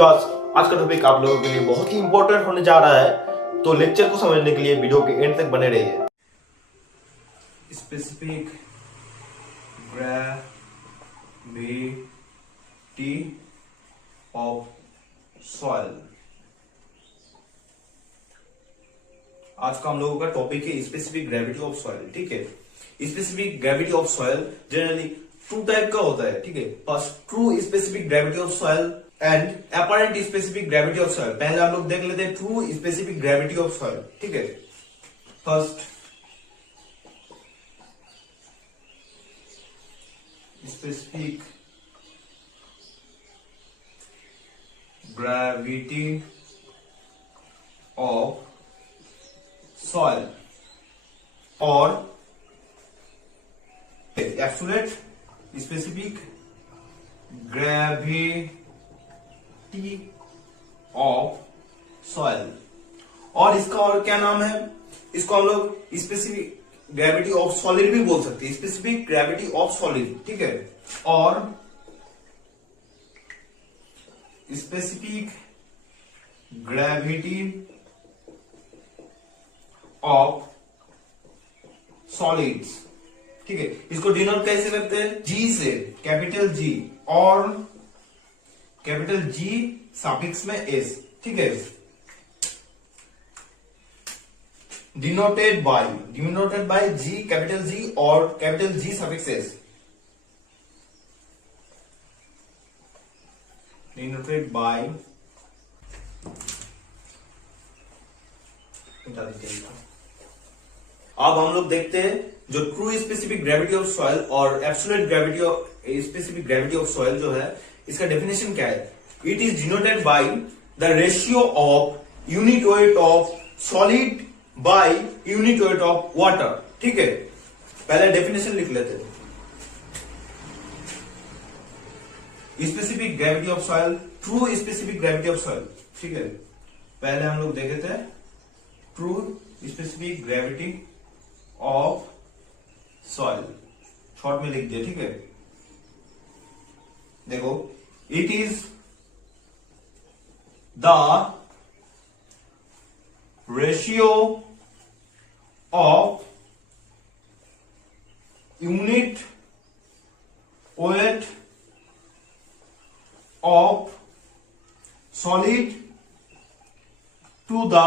विश्वास आज का टॉपिक आप लोगों के लिए बहुत ही इंपॉर्टेंट होने जा रहा है, तो लेक्चर को समझने के लिए वीडियो के एंड तक बने रहिए। Specific gravity of soil. आज का हम लोगों का टॉपिक है स्पेसिफिक ग्रेविटी ऑफ सॉइल। ठीक है, specific gravity of soil generally two type का होता है। ठीक है, first true specific gravity of soil and apparent specific gravity of soil. पहले हम लोग देख लेते हैं true specific gravity of soil. ठीक है, first specific gravity of soil और absolute specific gravity of soil. और इसका और क्या नाम है, इसको हम लोग स्पेसिफिक ग्रेविटी ऑफ सॉलिड भी बोल सकते हैं, स्पेसिफिक ग्रेविटी ऑफ सॉलिड। ठीक है, और स्पेसिफिक ग्रेविटी ऑफ सॉलिड्स। ठीक है, इसको डिनोट कैसे करते हैं, जी से, कैपिटल जी और कैपिटल जी सफिक्स में एस। ठीक है, denoted by G, capital G और capital G suffix S. Denoted by अब हम लोग देखते हैं जो true specific gravity of soil और absolute gravity of specific gravity of soil जो है, इसका डेफिनेशन क्या है। It is denoted by the ratio of unit weight of solid by unit weight of water. ठीक है, पहले डेफिनेशन लिख लेते हैं। Specific gravity of soil, true specific gravity of soil. ठीक है, पहले हम लोग देखे थे true specific gravity of soil, short में लिख दिया। ठीक है, देखो, it is the ratio of unit weight of solid to the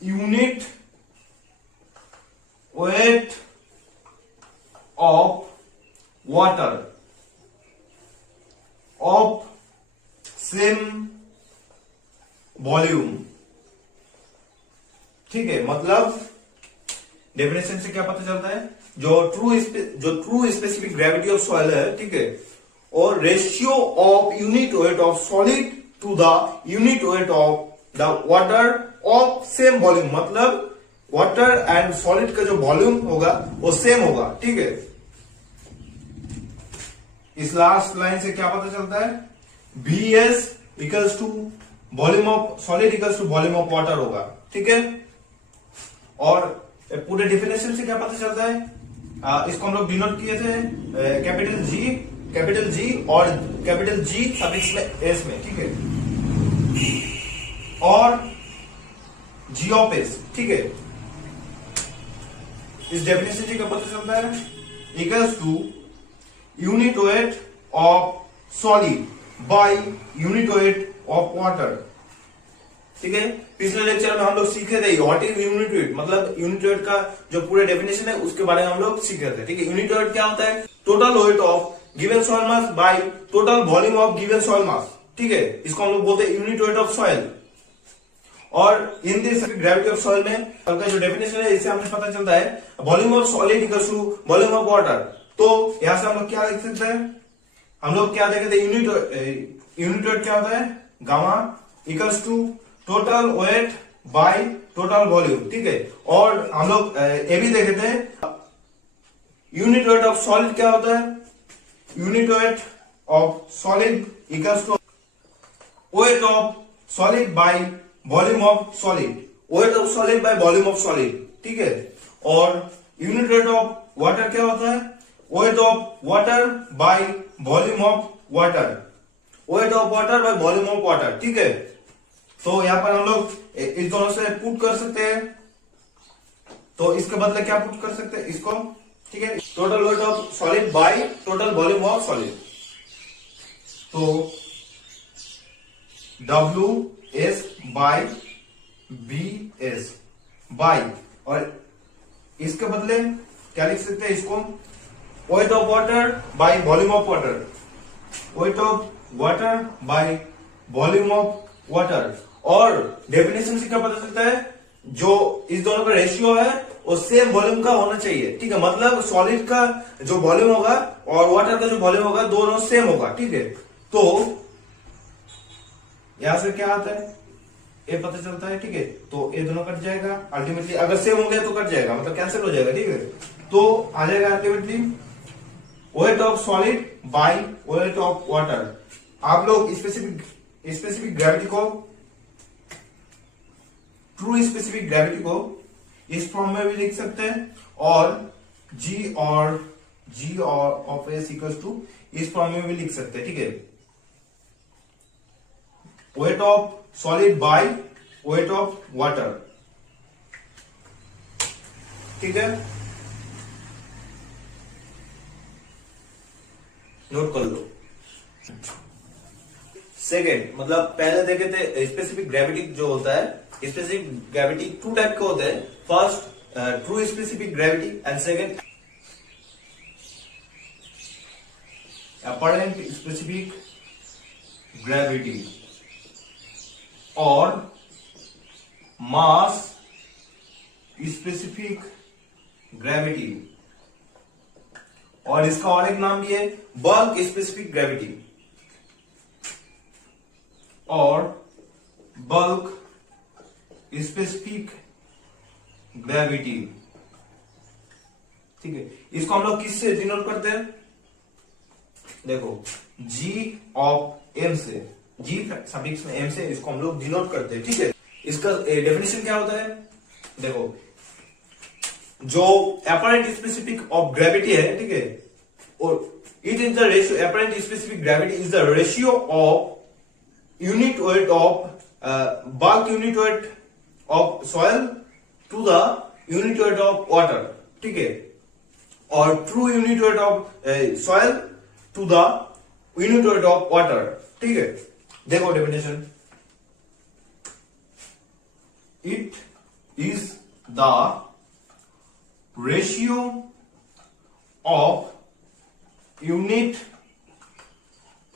unit weight of water of same volume. ठीक है, मतलब डेफिनेशन से क्या पता चलता है, जो true specific gravity of soil है, ठीक है, और ratio of unit weight of solid to the unit weight of the water of same volume, मतलब वाटर एंड सॉलिड का जो वॉल्यूम होगा वो सेम होगा। ठीक है, इस लास्ट लाइन से क्या पता चलता है, VS equals to volume of solid equals to volume of water होगा। ठीक है, और पूरे डिफिनेशन से क्या पता चलता है, इसको हम लोग डिनोट किए थे कैपिटल जी और कैपिटल जी सफिक्स में एस में। ठीक है, और जी ऑफ एस। ठीक है, इस डेफिनेशन से क्या पता चलता है, equals to unit weight of solid by unit weight of water. ठीक है, पिछले लेक्चर में हम लोग सीखे थे व्हाट इज यूनिट वेट, मतलब यूनिट वेट का जो पूरे डेफिनेशन है उसके बारे में हम लोग सीखे थे। ठीक है, यूनिट वेट क्या होता है, total weight of given soil mass by total volume of given soil mass. ठीक है, इसको हम लोग बोलते हैं यूनिट वेट ऑफ सॉइल। और in this gravity of soil में का जो डेफिनेशन है, इससे हमें पता चलता है volume of solid equals to volume of water. तो यहां से हम लोग क्या लिख सकते हैं, हम लोग क्या देखे थे, यूनिट वेट क्या होता है, gamma equals to total weight by total volume. ठीक है, और हम लोग ये भी देखे थे यूनिट वेट ऑफ सॉलिड क्या होता है, unit weight of solid equals to weight of solid by volume of solid, weight of solid by volume of solid. ठीक है, और यूनिट वेट ऑफ वाटर क्या होता है, wait of water by volume of water. Weight of water by volume of water, ठीक है। तो यहां पर हम लोग इस दोनों से पुट कर सकते हैं, तो इसके बदले क्या पुट कर सकते हैं इसको, ठीक है। Total weight of solid by total volume of solid, तो W S by B S by, और इसके बदले क्या लिख सकते हैं इसको, weight of water by volume of water, weight of water by volume of water. और डेफिनेशन से क्या पता चलता है, जो इस दोनों का रेशियो है वो सेम वॉल्यूम का होना चाहिए, ठीक है। मतलब सॉलिड का जो वॉल्यूम होगा और वाटर का जो वॉल्यूम होगा दोनों सेम होगा, ठीक है। तो यहां से क्या आता है, ये पता चलता है, ठीक है। तो ये दोनों कट जाएगा अल्टीमेटली, अगर सेम हो गया तो कट जाएगा, मतलब कैंसिल हो जाएगा, ठीक है। तो आ जाएगा ultimately wait of solid by weight of water. आप लोग स्पेसिफिक ग्रेविटी को, ट्रू स्पेसिफिक ग्रेविटी को इस फॉर्म में भी लिख सकते हैं, और जी और ऑफ एस इक्वल्स टू इस फॉर्म में भी लिख सकते हैं, ठीक है। Wait of solid by weight of water, ठीक है, नोट कर लो। सेकेंड, मतलब पहले देखे थे स्पेसिफिक ग्रेविटी जो होता है, स्पेसिफिक ग्रेविटी टू टाइप के होते हैं, first true specific gravity and second apparent specific gravity और मास स्पेसिफिक ग्रेविटी, और इसका और एक नाम भी है बल्क स्पेसिफिक ग्रेविटी और बल्क स्पेसिफिक ग्रेविटी, ठीक है। इसको हम लोग किससे डिनोट करते हैं, देखो जी ऑफ एम से, जी सफिक्स में एम से इसको हम लोग डिनोट करते हैं, ठीक है। इसका डेफिनेशन क्या होता है, देखो जो अपरेंट स्पेसिफिक ऑफ ग्रेविटी है, ठीक है, और it is the ratio, apparent specific gravity is the ratio of unit weight of bulk unit weight of soil to the unit weight of water, ठीक है, और true unit weight of soil to the unit weight of water, ठीक है। देखो definition, it is the ratio of unit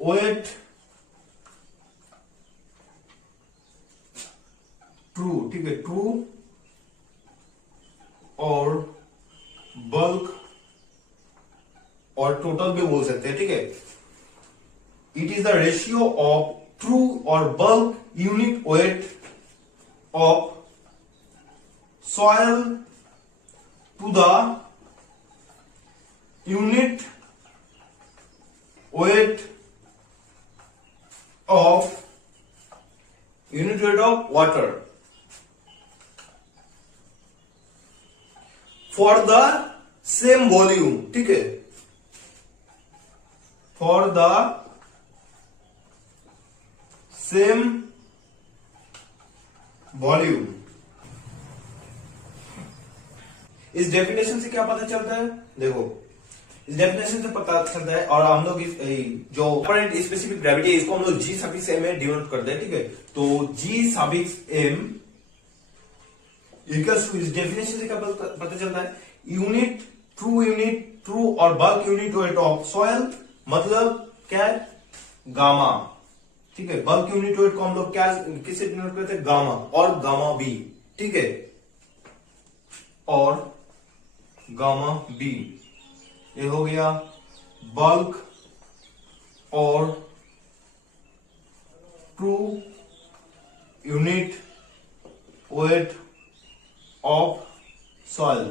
weight true, ठीक है, true और bulk और टोटल भी बोल सकते हैं, ठीक है। It is the ratio of true और bulk unit weight of soil to the unit weight of water for the same volume, ठीक है, फॉर द सेम वॉल्यूम। इस डेफिनेशन से क्या पता चलता है, देखो इस डेफिनेशन से पता चलता है, और हम लोग जो अपरेंट स्पेसिफिक ग्रेविटी है इसको हम लोग जी सफिक्स एम में डिनोट करते हैं, ठीक है। तो जी सफिक्स एम इक्वल्स टू, इस डेफिनेशन से क्या पता चलता है, यूनिट ट्रू और bulk unit weight of soil, मतलब क्या है, गामा, ठीक है। बल्क यूनिट वेट को हम लोग क्या किससे डिनोट करते हैं, गामा और गामा बी, ठीक है, और गामा बी, ये हो गया बल्क और true unit weight of soil,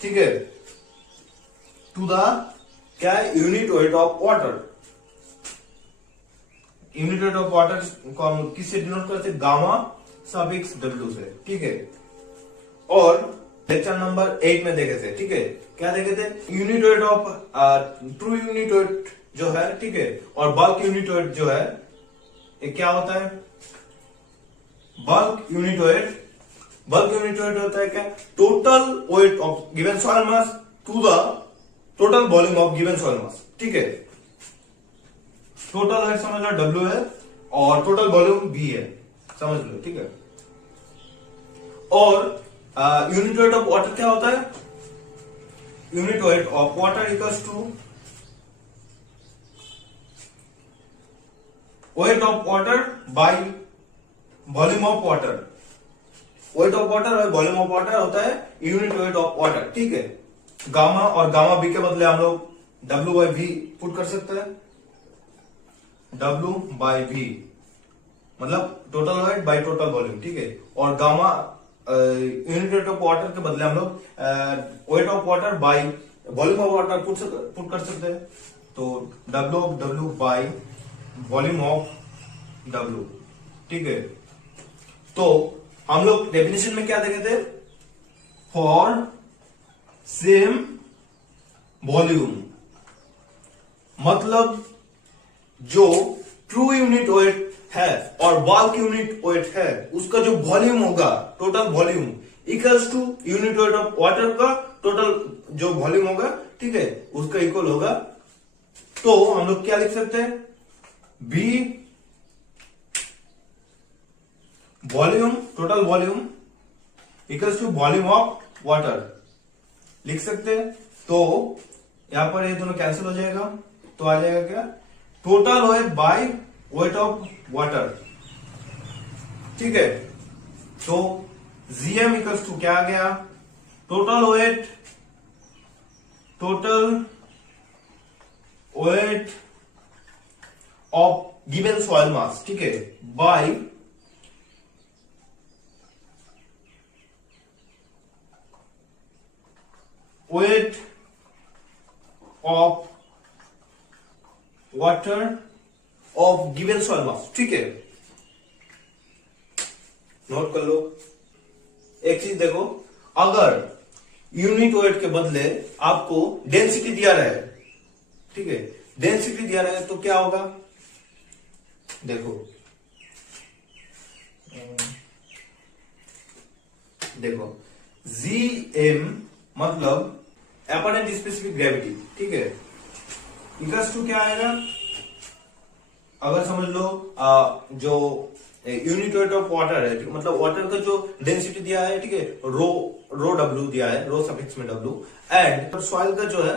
ठीक है, टू द क्या है, unit weight of water. Unit weight of water को हम किससे डिनोट करते हैं, गामा सफिक्स डब्ल्यू से, ठीक है। और लेक्चर नंबर 8 में देखे थे, ठीक है, क्या देखे थे, unit weight of true unit weight जो है, ठीक है। और बल्क यूनिट वेट जो है ये क्या होता है, बल्क यूनिट वेट होता है क्या, total weight of given soil mass to the total volume of given soil mass, ठीक है। टोटल वेट समझ लो W है और टोटल वॉल्यूम V है, समझ लो, ठीक है। और यूनिट वेट ऑफ वाटर क्या होता है, unit weight of water equals to weight of water by volume of water. Weight of water और वॉल्यूम ऑफ वाटर होता है यूनिट वेट ऑफ वाटर, ठीक है। गामा और गामा बी के बदले हम लोग W बाई V पुट कर सकते हैं, W बाई V मतलब total weight by total volume, ठीक है। और gamma unit weight of water के बदले हम लोग wait of water by volume of water put कर सकते हैं, तो W of W by volume of W, ठीक है। तो हम लोग डेफिनेशन में क्या देखे थे, फॉर सेम वॉल्यूम, मतलब जो ट्रू यूनिट वेट है और बल्क यूनिट वेट है उसका जो वॉल्यूम होगा, total volume equals to unit weight of water का टोटल जो वॉल्यूम होगा, ठीक है, उसका इक्वल होगा। तो हम लोग क्या लिख सकते हैं, B volume, total volume equals to volume of water लिख सकते हैं। तो यहां पर ये दोनों कैंसिल हो जाएगा, तो आ जाएगा क्या, total weight by weight of water, ठीक है। तो जीएम इक्वल्स टू क्या आ गया, total weight of given soil mass, ठीक है, by weight of water of given soil mass, ठीक है। नोट कर लो। एक चीज देखो, अगर यूनिट वेट के बदले आपको डेंसिटी दिया रहा है, ठीक है, डेंसिटी दिया रहा है तो क्या होगा, देखो Gm मतलब एपरेंट स्पेसिफिक ग्रेविटी, ठीक है, इक्वल्स टू क्या आएगा, अगर समझ लो जो यूनिट वेट ऑफ वाटर है, मतलब वाटर का जो डेंसिटी दिया है, ठीक है, रो W दिया है, रो सफिक्स में W, एंड सॉइल का जो है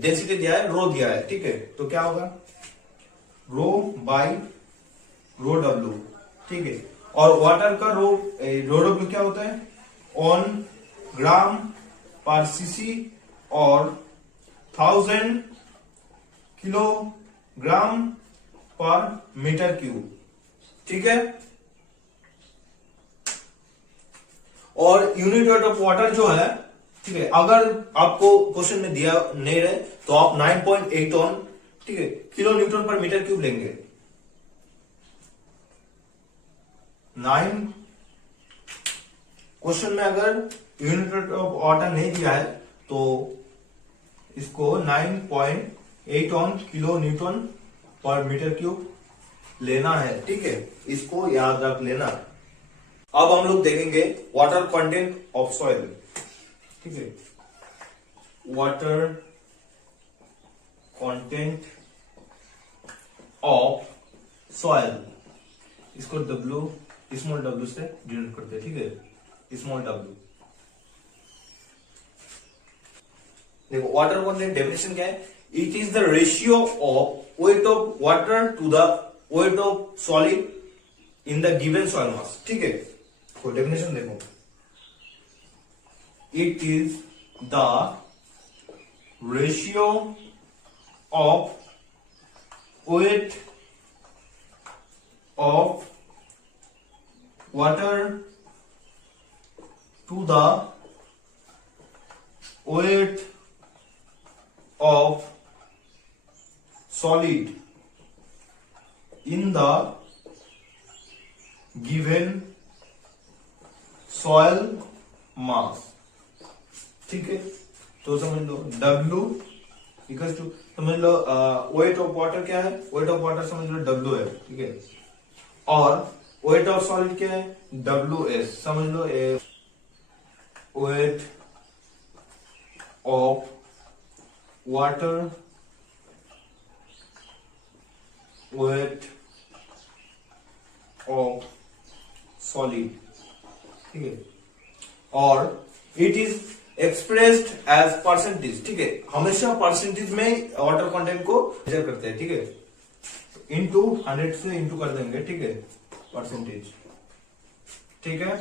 डेंसिटी दिया है, रो दिया है, ठीक है। तो क्या होगा, रो बाई रो W, ठीक है। और वाटर का रो W क्या होता है, ऑन ग्राम पर सीसी और 1000 किलोग्राम पर मीटर क्यूब, ठीक है। और यूनिट वेट ऑफ वाटर जो है, ठीक है, अगर आपको क्वेश्चन में दिया नहीं रहे तो आप 9.8 टन, ठीक है, किलो न्यूटन पर मीटर क्यूब लेंगे। 9 क्वेश्चन में अगर यूनिट वेट ऑफ वाटर नहीं दिया है तो इसको 9.8 टन किलो न्यूटन पर मीटर क्यूब लेना है, ठीक है, इसको याद रख लेना। अब हम लोग देखेंगे वाटर कंटेंट ऑफ सॉइल, ठीक है, वाटर कंटेंट ऑफ सॉइल, इसको W स्मॉल W से डिनोट करते हैं, ठीक है, स्मॉल W। देखो वाटर कंटेंट डेफिनेशन क्या है, it is the ratio of weight of water to the weight of solid in the given soil mass, ठीक है। तो डेफिनेशन देखो, it is the ratio of weight of water to the weight of solid in the given soil mass, ठीक है। तो समझ लो W equal to समझ लो वेट ऑफ वाटर क्या है, वेट ऑफ वाटर समझ लो डब्ल्यू है, ठीक है, और वेट ऑफ सॉलिड क्या है, डब्ल्यू एस, समझ लो weight of water, weight of solid, ठीक है, और it is expressed as percentage, ठीक है, हमेशा परसेंटेज में वाटर कंटेंट को मेजर करते हैं, ठीक है, इंटू 100 से इंटू कर देंगे, ठीक है, परसेंटेज, ठीक है।